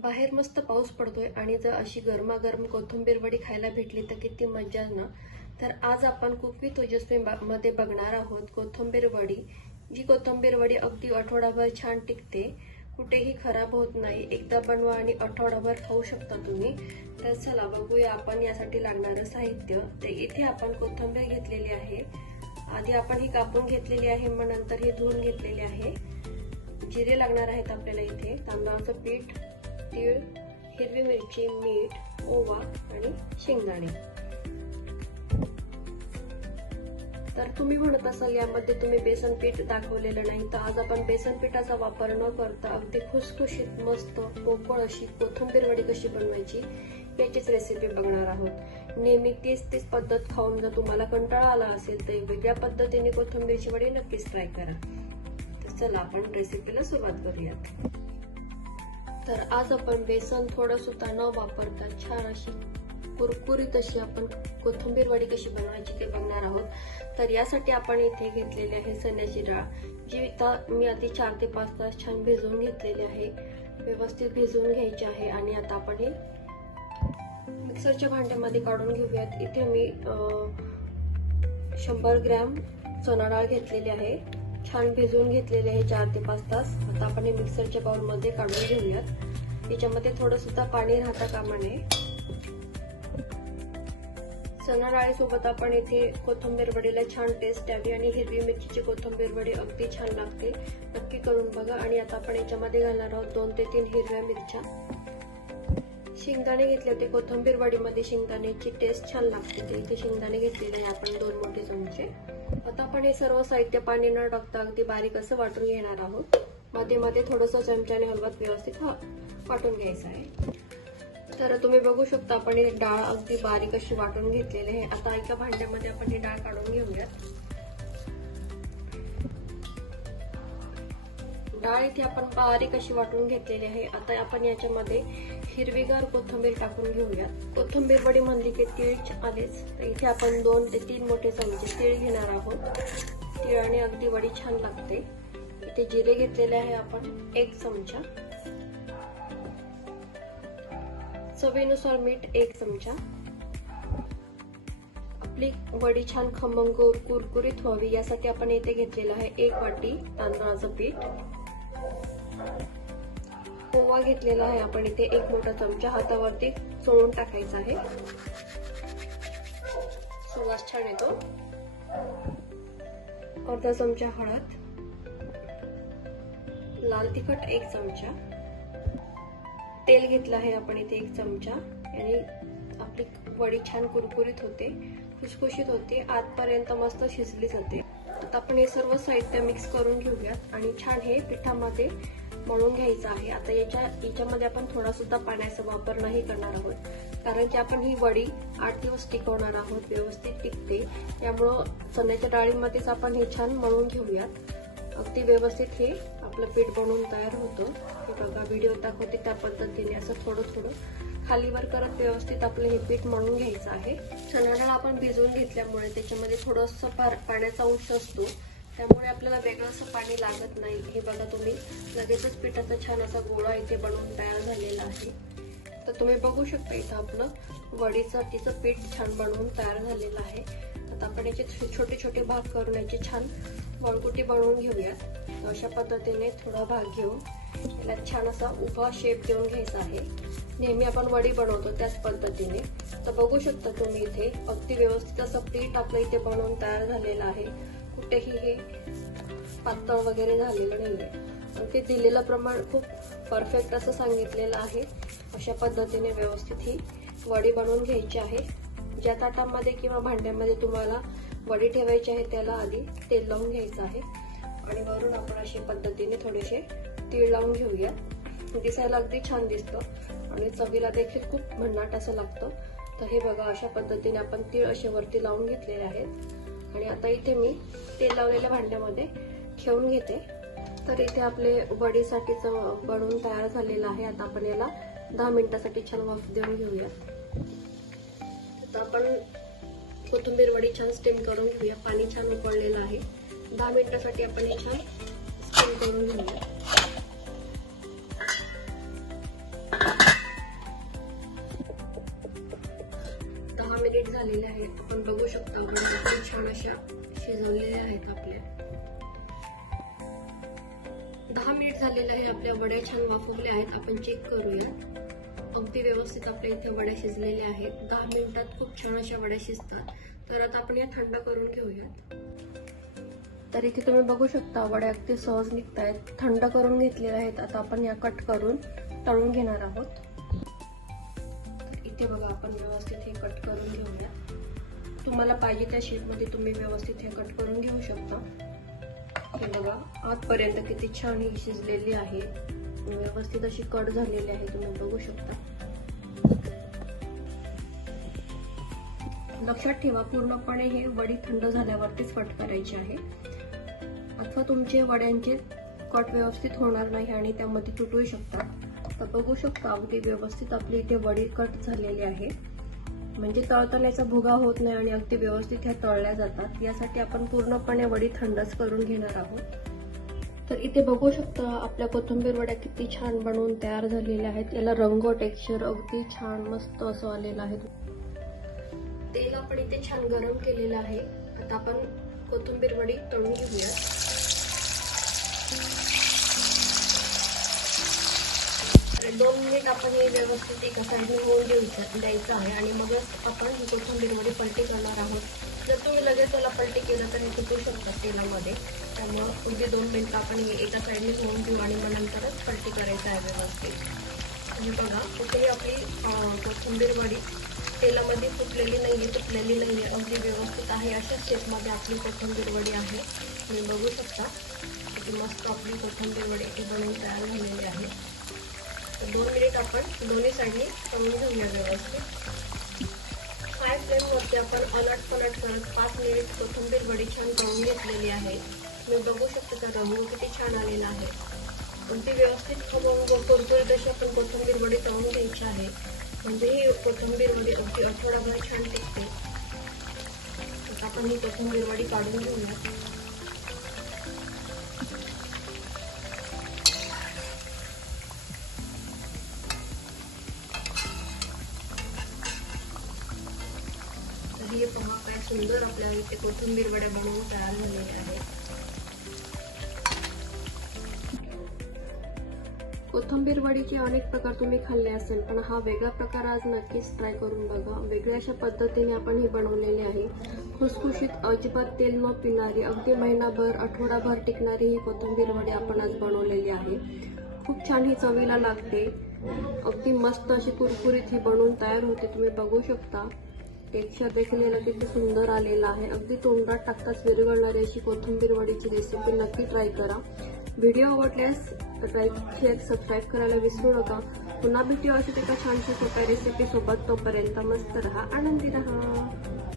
बाहेर मस्त पाऊस पडतोय आणि जर अशी गरमागरम कोथिंबीर वडी खायला भेटली तर किती मजा ना। तर आज आपण कुक विथ ओजस्वी मध्ये बघणार आहोत कोथिंबीर वडी। जी कोथिंबीर वडी अगदी आठवडाभर छान टिकते, कुठेही खराब होत नाही। एकदा बनवा आणि आठवडाभर खाऊ शकता तुम्ही। तर चला बघूया आपण यासाठी लागणारे साहित्य। तर इथे आपण कोथिंबीर घेतलेली आहे, आधी आपण ही कापून घेतलेली आहे, मग नंतर ही धुवून घेतलेली आहे। जिरे लागणार आहेत आपल्याला इथे, तांदळाचं पीठ, तीळ, हिरवी मिरची, मीठ, ओवा आणि शेंगदाणे। तर तुम्ही म्हणत असाल यामध्ये तुम्ही बेसन पीठ दाखवलेलं नाही, तर आज आपण बेसन पिठाचा वापर न करता अगदी खुसखुशीत मस्त पोकळ अशी कोथिंबीर वडी कशी बनवायची याचीच रेसिपी बघणार आहोत। नेहमी तीच पद्धत खाऊन जर तुम्हाला कंटाळा आला असेल तर वेगळ्या पद्धतीने कोथिंबीरची वडी नक्कीच ट्राय करा। तर चला आपण रेसिपीला सुरुवात करूयात। तर आज आपण बेसन थोडं सुद्धा न वापरता छान अशी कुरकुरीत अशी आपण कोथिंबीर वडी कशी बनवायची ते बघणार आहोत। तर यासाठी आपण इथे घेतलेली आहे चण्याची डाळ, जी मी आधी 4 ते 5 तास छान भिजवून घेतलेली आहे। व्यवस्थित भिजवून घ्यायची आहे आणि आता आपण हे मिक्सरच्या भांड्यामध्ये काढून घेऊयात। इथे मी 100 ग्रॅम चणा डाळ घेतलेली आहे, छान भिजवून घेतलेली आहे 4 ते 5 तास। आता आपण हे मिक्सरच्या बाउल मध्ये काढून घेऊयात। याच्यामध्ये थोडं सुद्धा पाणी राहता कामा नये। चणा डाळीसोबत आपण इथे कोथिंबीर वडीला छान टेस्ट यावी आणि हिरवी मिरचीची कोथिंबीर वडी अगदी छान लागते, नक्की करून बघा। आणि आता आपण याच्यामध्ये घालणार आहोत 2 ते 3 हिरव्या मिरच्या। शेंगदाणे घेतले होते कोथिंबीर वडीमध्ये, शेंगदाण्याची टेस्ट छान लागते, ते इथे शेंगदाणे घेतलेले आहे आपण 2 मोठे चमचे। आता आपण हे सर्व साहित्य पाणी न टाकता अगदी बारीक असं वाटून घेणार आहोत। मध्ये मध्ये थोडंसं चमच्याने हलवत व्यवस्थित वाटून घ्यायचं आहे। तर तुम्ही बघू शकता आपण ही डाळ अगदी बारीक अशी वाटून घेतलेली आहे। आता एका भांड्यामध्ये आपण ही डाळ काढून घेऊयात। डाळ इथे आपण बारीक अशी वाटून घेतलेली आहे। आता आपण याच्यामध्ये हिरवीगार कोथिंबीर टाकून घेऊयात। कोथिंबीर वडी म्हणली की तीळ आलेच, तर इथे आपण 2 ते 3 मोठे चमचे तीळ घेणार आहोत। तिळाने अगदी वडी छान लागते। इथे जिरे घेतलेले आहे आपण 1 चमचा, चवीनुसार मीठ 1 चमचा। आपली वडी छान खमंग कुरकुरीत व्हावी यासाठी आपण इथे घेतलेलं आहे 1 वाटी तांदळाचं पीठ। ओवा घेतलेला आहे आपण इथे 1 मोठा चमचा, हातावरती चोळून टाकायचा आहे, सुवास छान येतो। अर्धा चमचा हळद, लाल तिखट 1 चमचा, तेल घेतलं आहे आपण इथे 1 चमचा। आणि आपली वडी छान कुरकुरीत होते, खुसखुशीत होते, आतपर्यंत मस्त शिजली जाते। आता आपण हे सर्व साहित्य मिक्स करून घेऊयात आणि छान हे पिठामध्ये मळून घ्यायचं आहे। आता याच्यामध्ये आपण थोडा सुद्धा पाण्याचा वापर नाही करणार आहोत, कारण की आपण ही वडी 8 दिवस टिकवणार आहोत, व्यवस्थित टिकते। त्यामुळं चण्याच्या डाळीमध्येच आपण हे छान मळून घेऊयात। अगदी व्यवस्थित हे आपलं पीठ बनवून तयार होतं। हे बघा व्हिडिओ दाखवते त्या पद्धतीने असं थोडं खालीवर करत व्यवस्थित आपलं हे पीठ मळून घ्यायचं आहे। चणा डाळ आपण भिजवून घेतल्यामुळे त्याच्यामध्ये थोडंसं पाण्याचा अंश असतो, त्यामुळे आपल्याला वेगळं असं पाणी लागत नाही। हे बघा तुम्ही लगेचच पिठाचा छान असा गोळा इथे बनवून तयार झालेला आहे। तर तुम्ही बघू शकता इथं आपलं तिचं पीठ छान बनवून तयार झालेलं आहे। आता आपण याचे छोटे छोटे भाग करून याचे छान वळकुटी बनवून घेऊयात। अशा पद्धतीने थोडा भाग घेऊन याला छान असा उभा शेप देऊन घ्यायचा आहे, नेहमी आपण वडी बनवतो त्याच पद्धतीने। तर बघू शकता तुम्ही इथे अगदी व्यवस्थित असं पीठ आपलं इथे बनवून तयार झालेलं आहे, कुठेही हे पातळ वगैरे झालेलं नाहीये। ते दिलेलं प्रमाण खूप परफेक्ट असं सांगितलेलं आहे। अशा पद्धतीने व्यवस्थित ही वडी बनवून घ्यायची आहे। ज्या ताटामध्ये किंवा भांड्यामध्ये तुम्हाला वडी ठेवायची आहे त्याला आधी तेल लावून घ्यायचं आहे आणि वरून आपण अशा पद्धतीने थोडेसे तीळ लावून घेऊयात। दिसायला अगदी छान दिसतं आणि चवीला देखील खूप भन्नाट असं लागतं। तर हे बघा अशा पद्धतीने आपण तीळ असे वरती लावून घेतलेले आहेत आणि आता इथे मी तेल लावलेल्या भांड्यामध्ये ठेवून घेते। तर इथे आपले वडीसाठीच बनवून तयार झालेलं आहे। आता आपण याला 10 मिनिटासाठी छान वाफ देऊन घेऊया। आता आपण कोथिंबीर वडी छान स्टीम करून घेऊया, पाणी छान उकळलेलं आहे। 10 मिनिटासाठी आपण हे छान स्टीम करून घेऊया। मिनिट झालेले आहेत. आपण बघू शकता वड्या छान अशा शिजवलेल्या आहेत. आपल्या 10 मिनिट झालेले आहे. आपल्या वड्या छान वाफवल्या आहेत. आपण चेक करूया. अगदी व्यवस्थित आपल्या इथे वड्या शिजलेल्या आहेत. 10 मिनिटात खूप छान अशा वड्या शिजतात. तर आता आपण या थंड करून घेऊयात. तर इथे तुम्ही बघू शकता वड्या अगदी सहज निघतायत. थंड करून घेतलेल्या आहेत. आता आपण या कट करून तळून घेणार आहोत. इथे बघा आपण व्यवस्थित हे कट करून घेऊया. तुम्हाला पाहिजे त्या शेपमध्ये तुम्ही व्यवस्थित हे कट करून घेऊ शकता. हे बघा आतपर्यंत किती छान ही शिजलेली आहे. व्यवस्थित अशी कट झालेली आहे. तुम्ही बघू शकता. लक्षात ठेवा पूर्णपणे हे वडी थंड झाल्यावरतीच कट करायची आहे, अथवा तुमचे वड्यांचे कट व्यवस्थित होणार नाही आणि त्यामध्ये तुटू शकतात. तर बघू शकता अगदी व्यवस्थित आपली इथे वडी कट झालेली आहे. म्हणजे तळतण्याचा भुगा होत नाही आणि अगदी व्यवस्थित ह्या तळल्या जातात. यासाठी आपण पूर्णपणे वडी थंडच करून घेणार आहोत. तर इथे बघू शकता आपल्या कोथिंबीर वड्या किती छान बनवून तयार झालेल्या आहेत. याला रंग टेक्स्चर अगदी छान मस्त असं आलेलं आहे. तेल आपण इथे छान गरम केलेलं आहे. आता आपण कोथिंबीर वडी तळून घेऊया. 2 मिनिट आपण हे व्यवस्थित एका साईडने होऊन द्यायचं आहे आणि मगच आपण ही कोथिंबीर वडी पलटी करणार आहोत. जर तुम्ही लगेच त्याला पलटी केलं तर हे तुटू शकतात तेलामध्ये. त्यामुळे पुढे 2 मिनिट आपण हे एका साईडने होऊन देऊ आणि मग नंतरच पलटी करायचं आहे व्यवस्थित. आणि बघा कुठेही आपली कोथिंबीर वडी तेलामध्ये फुटलेली नाहीये, तुटलेली नाहीये, अगदी व्यवस्थित आहे. अशा शेपमध्ये आपली कोथिंबीर वडी आहे. तुम्ही बघू शकता किती मस्त आपली कोथिंबीर वडी इथे बनवून तयार झालेली आहे. तर 2 मिनिट आपण दोन्ही साईडने तळून घेऊया व्यवस्थित. हाय फ्लेमवरती आपण अलट पलट करत 5 मिनिट कोथिंबीर वडी छान तळून घेतलेली आहे. तुम्ही बघू शकता त्या रंग किती छान आलेला आहे. अगदी व्यवस्थित खमंग कुरकुरीत अशी आपण कोथिंबीर वडी तळून घ्यायची आहे. म्हणजे ही कोथिंबीर वडी अगदी आठवडाभर छान टिकते. आपण ही कोथिंबीर वडी काढून घेऊया. हे पहा काय सुंदर आपल्या इथे कोथिंबीर वड्या बनवून तयार झालेल्या आहेत. कोथिंबीर वडीचे अनेक प्रकार तुम्ही खाल्ले असेल, पण हा वेगळा प्रकार आज नक्कीच ट्राय करून बघा. वेगळ्या अशा पद्धतीने आपण ही बनवलेली आहे. खुसखुशीत अजिबात तेल न पिणारी अगदी महिनाभर आठवडाभर टिकणारी ही कोथिंबीर वडी आपण आज बनवलेली आहे. खूप छान ही चवीला लागते. अगदी मस्त अशी कुरकुरीत ही बनवून तयार होते. तुम्ही बघू शकता टेक्स्चर देखील याला किती सुंदर आलेला आहे. अगदी तोंडात टाकताच विरघळणारी अशी कोथिंबीर वडीची रेसिपी नक्की ट्राय करा. व्हिडिओ आवडल्यास लाईक शेअर सबस्क्राईब करायला विसरू नका. पुन्हा भेटूया अशीच एका छानशी सोप्या रेसिपी सोबत. तोपर्यंत मस्त रहा, आनंदी रहा.